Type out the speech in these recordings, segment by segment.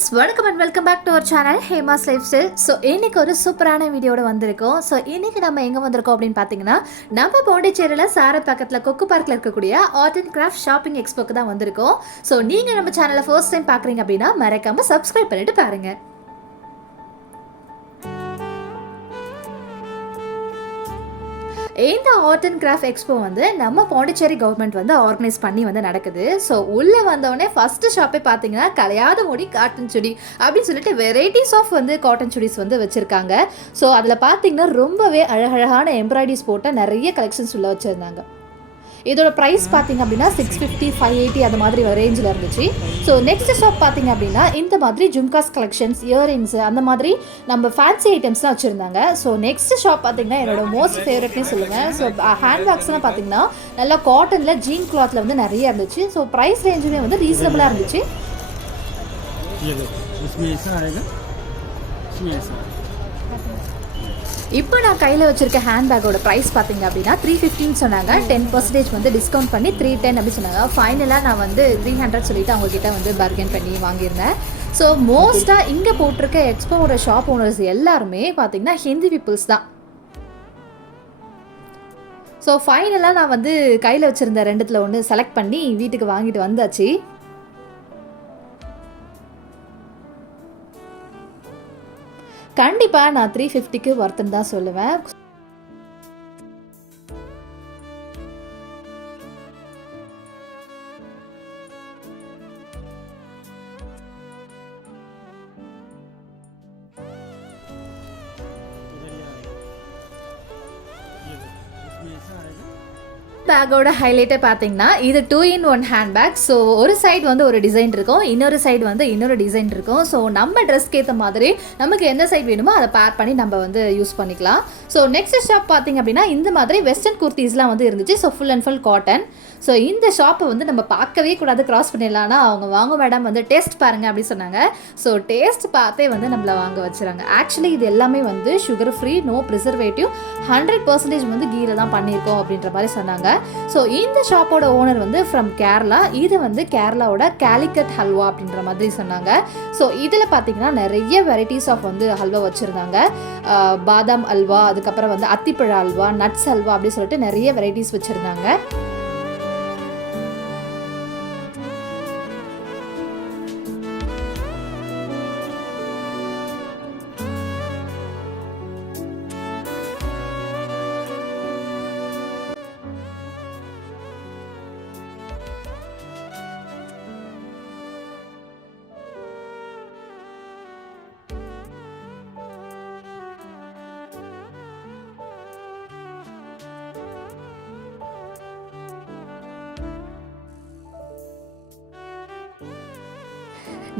Friends, வணக்கம் and welcome back to our channel Hema's lifestyle. So இன்னைக்கு ஒரு சூப்பரான வீடியோட வந்திருக்கோம். ஸோ இன்னைக்கு நம்ம எங்கே வந்திருக்கோம் அப்படின்னு பார்த்தீங்கன்னா, நம்ம பாண்டிச்சேரியில் சார பக்கத்தில் கொக்கு பார்க்கில் இருக்கக்கூடிய ஆர்ட் அண்ட் கிராஃப்ட் ஷாப்பிங் எக்ஸ்போக்கு தான் வந்திருக்கோம். ஸோ நீங்கள் நம்ம சேனலை ஃபர்ஸ்ட் டைம் பார்க்குறீங்க அப்படின்னா மறக்காமல் சப்ஸ்கிரைப் பண்ணிட்டு பாருங்கள். இந்த ஆர்ட் அண்ட் கிராஃப்ட் எக்ஸ்போ வந்து நம்ம பாண்டிச்சேரி கவர்மெண்ட் வந்து ஆர்கனைஸ் பண்ணி வந்து நடக்குது. ஸோ உள்ளே வந்தோடனே ஃபஸ்ட்டு ஷாப்பே பார்த்தீங்கன்னா கலையாத முடி காட்டன் சுடி அப்படின்னு சொல்லிட்டு வெரைட்டிஸ் ஆஃப் வந்து காட்டன் சுடிஸ் வந்து வச்சுருக்காங்க. ஸோ அதில் பார்த்தீங்கன்னா ரொம்பவே அழகழகான எம்ப்ராய்டரிஸ் போட்ட நிறைய கலெக்ஷன்ஸ் உள்ள வச்சுருந்தாங்க. இதோட ப்ரைஸ் பார்த்தீங்க அப்படின்னா 650, 580 அந்த மாதிரி ரேஞ்சில் இருந்துச்சு. ஸோ நெக்ஸ்ட் ஷாப் பார்த்தீங்க அப்படின்னா இந்த மாதிரி ஜும்காஸ் கலெக்ஷன்ஸ், இயரிங்ஸ் அந்த மாதிரி நம்ம ஃபேன்சி ஐட்டம்ஸ்லாம் வச்சுருந்தாங்க. ஸோ நெக்ஸ்ட் ஷாப் பார்த்தீங்கன்னா என்னோட மோஸ்ட் ஃபேவரட்னே சொல்லுவேன். ஸோ ஹேண்ட்பேக்ஸ்லாம் பார்த்தீங்கன்னா நல்லா காட்டனில் ஜீன் கிளாத்தில் வந்து நிறைய இருந்துச்சு. ஸோ ப்ரைஸ் ரேஞ்சுமே வந்து ரீசனபிளாக இருந்துச்சு. இப்போ நான் கையில் வச்சிருக்க ஹேண்ட்பேக்கோட ப்ரைஸ் பார்த்தீங்க அப்படின்னா 350 சொன்னாங்க. 10% வந்து டிஸ்கவுண்ட் பண்ணி 310 அப்படி சொன்னாங்க. ஃபைனலாக நான் வந்து 300 சொல்லிட்டு அவங்கக்கிட்ட வந்து பர்கென் பண்ணி வாங்கியிருந்தேன். ஸோ மோஸ்ட்டாக இங்கே போட்டிருக்க எக்ஸ்போவோட ஷாப் ஓனர்ஸ் எல்லாருமே பார்த்தீங்கன்னா ஹிந்தி பீப்புள்ஸ் தான். ஸோ ஃபைனலாக நான் வந்து கையில் வச்சுருந்த ரெண்டுத்தில் ஒன்று செலக்ட் பண்ணி வீட்டுக்கு வாங்கிட்டு வந்தாச்சு. கண்டிப்பாக நான் 350க்கு ஒர்த்துன்னு தான் சொல்லுவேன். பேக்கோட ஹைலைட்டை பார்த்தீங்கன்னா இது 2-in-1 ஹேண்ட்பேக். ஸோ ஒரு சைடு வந்து ஒரு டிசைன் இருக்கும், இன்னொரு சைடு வந்து இன்னொரு டிசைன் இருக்கும். ஸோ நம்ம ட்ரெஸ்க்கு ஏற்ற மாதிரி நமக்கு எந்த சைடு வேணுமோ அதை பேர் பண்ணி நம்ம வந்து யூஸ் பண்ணிக்கலாம். ஸோ நெக்ஸ்ட் ஷாப் பார்த்தீங்க அப்படின்னா இந்த மாதிரி வெஸ்டர்ன் குர்த்திஸ்லாம் வந்து இருந்துச்சு. So full and full cotton. So இந்த ஷாப்பை வந்து நம்ம பார்க்கவே கூடாது, கிராஸ் பண்ணிடலாம்னா அவங்க வாங்க மேடம் வந்து டேஸ்ட் பாருங்கள் அப்படின்னு சொன்னாங்க. ஸோ டேஸ்ட் பார்த்தே வந்து நம்மளை வாங்க வச்சுறாங்க. ஆக்சுவலி இது எல்லாமே வந்து சுகர் ஃப்ரீ, நோ ப்ரிசர்வேட்டிவ், 100% வந்து கீழே தான் பண்ணியிருக்கோம் அப்படின்ற மாதிரி சொன்னாங்க. ஸோ இந்த ஷாப்போட ஓனர் வந்து ஃப்ரம் கேரளா. இது வந்து கேரளாவோட கேலிக்கட் ஹல்வா அப்படின்ற மாதிரி சொன்னாங்க. ஸோ இதில் பார்த்தீங்கன்னா நிறைய வெரைட்டிஸ் ஆஃப் வந்து ஹல்வா வச்சுருந்தாங்க. பாதாம் அல்வா, அதுக்கப்புறம் வந்து அத்திப்பழ அல்வா, நட்ஸ் அல்வா அப்படின்னு சொல்லிட்டு நிறைய வெரைட்டிஸ் வச்சுருந்தாங்க.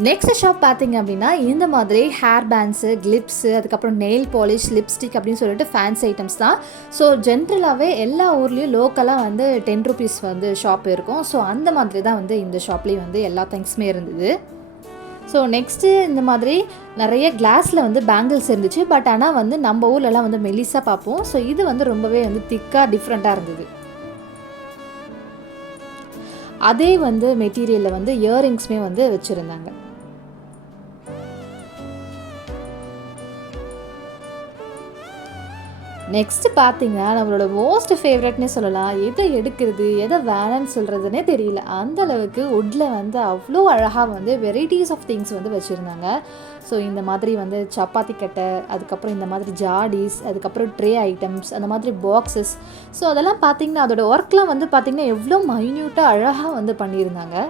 நெக்ஸ்ட் ஷாப் பார்த்தீங்க அப்படின்னா இந்த மாதிரி ஹேர் பேண்ட்ஸு, கிளிப்ஸு, அதுக்கப்புறம் நெயில் பாலிஷ், லிப்ஸ்டிக் அப்படின்னு சொல்லிட்டு ஃபேன்சி ஐட்டம்ஸ் தான். ஸோ ஜென்ரலாகவே எல்லா ஊர்லேயும் லோக்கலாக வந்து 10 rupees வந்து ஷாப் இருக்கும். ஸோ அந்த மாதிரி தான் வந்து இந்த ஷாப்லேயும் வந்து எல்லா திங்ஸுமே இருந்தது. ஸோ நெக்ஸ்ட்டு இந்த மாதிரி நிறைய கிளாஸில் வந்து பேங்கிள்ஸ் இருந்துச்சு. பட் ஆனால் வந்து நம்ம ஊர்லலாம் வந்து மெலிசாக பார்ப்போம். ஸோ இது வந்து ரொம்பவே வந்து திக்காக டிஃப்ரெண்ட்டாக இருந்தது. அதே வந்து மெட்டீரியலில் வந்து இயரிங்ஸுமே வந்து வச்சுருந்தாங்க. நெக்ஸ்ட்டு பார்த்தீங்கன்னா நம்மளோட மோஸ்ட் ஃபேவரட்னே சொல்லலாம். எதை எடுக்கிறது எதை வேணான்னு சொல்கிறதுனே தெரியல. அந்த அளவுக்கு வுட்டில் வந்து அவ்வளோ அழகாக வந்து வெரைட்டிஸ் ஆஃப் திங்ஸ் வந்து வச்சுருந்தாங்க. ஸோ இந்த மாதிரி வந்து சப்பாத்தி கட்டை, அதுக்கப்புறம் இந்த மாதிரி ஜாடிஸ், அதுக்கப்புறம் ட்ரே ஐட்டம்ஸ், அந்த மாதிரி பாக்ஸஸ். ஸோ அதெல்லாம் பார்த்திங்கன்னா அதோட ஒர்க்லாம் வந்து பார்த்திங்கன்னா எவ்வளோ மைன்யூட்டாக அழகாக வந்து பண்ணியிருந்தாங்க.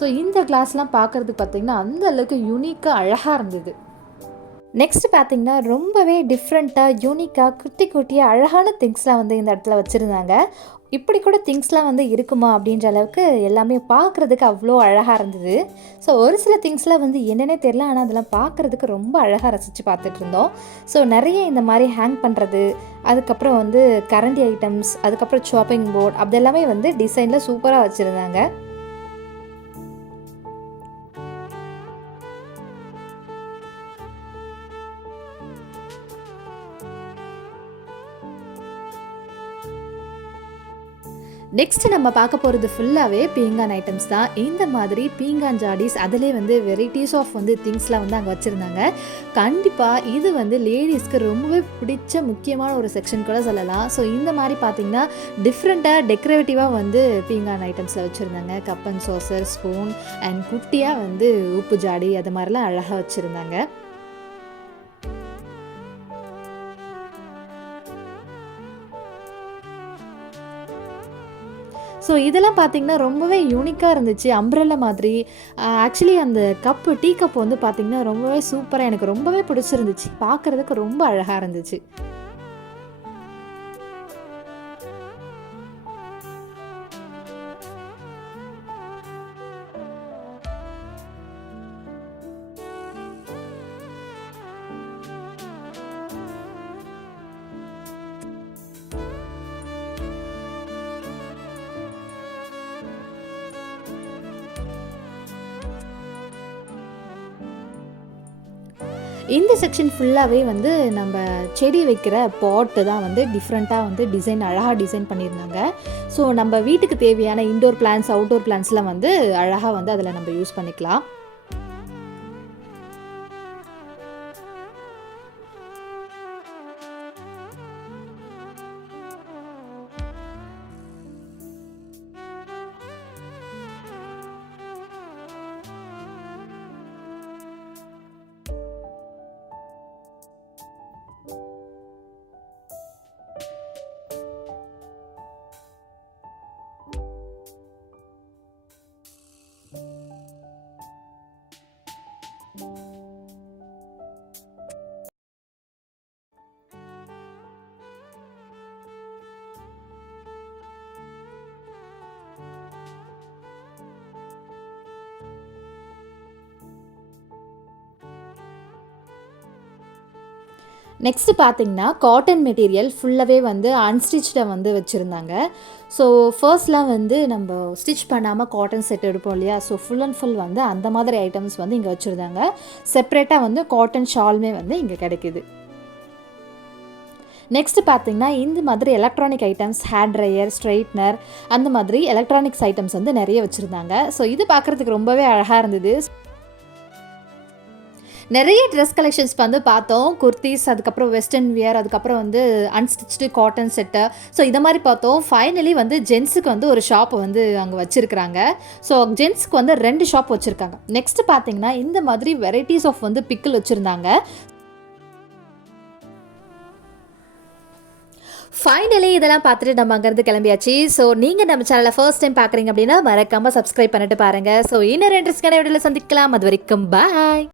ஸோ இந்த கிளாஸ்லாம் பார்க்குறதுக்கு பார்த்திங்கன்னா அந்த அளவுக்கு யூனிக்காக அழகாக இருந்தது. நெக்ஸ்ட் பார்த்திங்கன்னா ரொம்பவே டிஃப்ரெண்ட்டாக யூனிக்காக குட்டி குட்டியாக அழகான திங்ஸ்லாம் வந்து இந்த இடத்துல வச்சுருந்தாங்க. இப்படி கூட திங்ஸ்லாம் வந்து இருக்குமா அப்படின்ற அளவுக்கு எல்லாமே பார்க்குறதுக்கு அவ்வளோ அழகாக இருந்தது. ஸோ ஒரு சில திங்ஸ்லாம் வந்து என்னென்னே தெரியல, ஆனால் அதெல்லாம் பார்க்குறதுக்கு ரொம்ப அழகாக ரசித்து பார்த்துட்டு இருந்தோம். ஸோ நிறைய இந்த மாதிரி ஹேங் பண்ணுறது, அதுக்கப்புறம் வந்து கரண்டி ஐட்டம்ஸ், அதுக்கப்புறம் ஷாப்பிங் போர்ட், அது எல்லாமே வந்து டிசைனில் சூப்பராக வச்சுருந்தாங்க. நெக்ஸ்ட்டு நம்ம பார்க்க போகிறது ஃபுல்லாகவே பீங்கான் ஐட்டம்ஸ் தான். இந்த மாதிரி பீங்கான் ஜாடிஸ் அதிலே வந்து வெரைட்டிஸ் ஆஃப் வந்து திங்ஸ்லாம் வந்து அங்கே வச்சுருந்தாங்க. கண்டிப்பாக இது வந்து லேடிஸ்க்கு ரொம்பவே பிடிச்ச முக்கியமான ஒரு செக்ஷன் கூட சொல்லலாம். ஸோ இந்த மாதிரி பார்த்திங்கன்னா டிஃப்ரெண்ட்டாக டெக்கரேட்டிவாக வந்து பீங்கான் ஐட்டம்ஸில் வச்சுருந்தாங்க. Cup and Chaucer, spoon and குட்டியாக வந்து உப்பு ஜாடி அது மாதிரிலாம் அழகாக வச்சுருந்தாங்க. ஸோ இதெல்லாம் பார்த்திங்கன்னா ரொம்பவே யூனிக்காக இருந்துச்சு. அம்ப்ரெல்லா மாதிரி. ஆக்சுவலி அந்த டீ கப் வந்து பார்த்திங்கன்னா ரொம்பவே சூப்பராக எனக்கு ரொம்பவே பிடிச்சிருந்துச்சு. பார்க்குறதுக்கு ரொம்ப அழகாக இருந்துச்சு. இந்த செக்ஷன் ஃபுல்லாகவே வந்து நம்ம செடி வைக்கிற பாட்டு தான் வந்து டிஃப்ரெண்ட்டாக வந்து அழகாக டிசைன் பண்ணியிருந்தாங்க. ஸோ நம்ம வீட்டுக்கு தேவையான இன்டோர் பிளான்ஸ், அவுட்டோர் பிளான்ஸ்லாம் வந்து அழகாக வந்து அதில் நம்ம யூஸ் பண்ணிக்கலாம். நெக்ஸ்ட்டு பார்த்திங்கன்னா காட்டன் மெட்டீரியல் ஃபுல்லாகவே வந்து அன்ஸ்டிச்டை வந்து வச்சுருந்தாங்க. ஸோ ஃபர்ஸ்ட்லாம் வந்து நம்ம ஸ்டிச் பண்ணாமல் காட்டன் செட் எடுப்போம் இல்லையா? ஸோ ஃபுல் அண்ட் ஃபுல் வந்து அந்த மாதிரி ஐட்டம்ஸ் வந்து இங்கே வச்சுருந்தாங்க. செப்ரேட்டாக வந்து காட்டன் ஷாலுமே வந்து இங்கே கிடைக்கிது. நெக்ஸ்ட்டு பார்த்திங்கன்னா இந்த மாதிரி electronic items, hair dryer, straightener அந்த மாதிரி எலக்ட்ரானிக்ஸ் ஐட்டம்ஸ் வந்து நிறைய வச்சுருந்தாங்க. ஸோ இது பார்க்குறதுக்கு ரொம்பவே அழகாக இருந்தது. நிறைய ட்ரெஸ் கலெக்ஷன்ஸ் வந்து பார்த்தோம். குர்த்திஸ், அதுக்கப்புறம் வெஸ்டர்ன் வியர், அதுக்கப்புறம் வந்து அன்ஸ்டிச்டு காட்டன் செட்டு. ஸோ இதை மாதிரி பார்த்தோம். ஃபைனலி வந்து ஜென்ஸுக்கு வந்து ஒரு ஷாப் வந்து அங்கே வச்சுருக்குறாங்க. ஸோ ஜென்ஸுக்கு வந்து 2 ஷாப் வச்சுருக்காங்க. நெக்ஸ்ட்டு பார்த்தீங்கன்னா இந்த மாதிரி வெரைட்டிஸ் ஆஃப் வந்து பிக்கிள் வச்சுருந்தாங்க. ஃபைனலி இதெல்லாம் பார்த்துட்டு நம்ம அங்கேருந்து கிளம்பியாச்சு. ஸோ நீங்கள் நம்ம சேனலை ஃபர்ஸ்ட் டைம் பார்க்குறீங்க அப்படின்னா மறக்காமல் சப்ஸ்கிரைப் பண்ணிட்டு பாருங்கள். ஸோ இன்னொரு இன்ட்ரெஸ்டான வீடியோவில் சந்திக்கலாம். அது வரைக்கும் பாய்.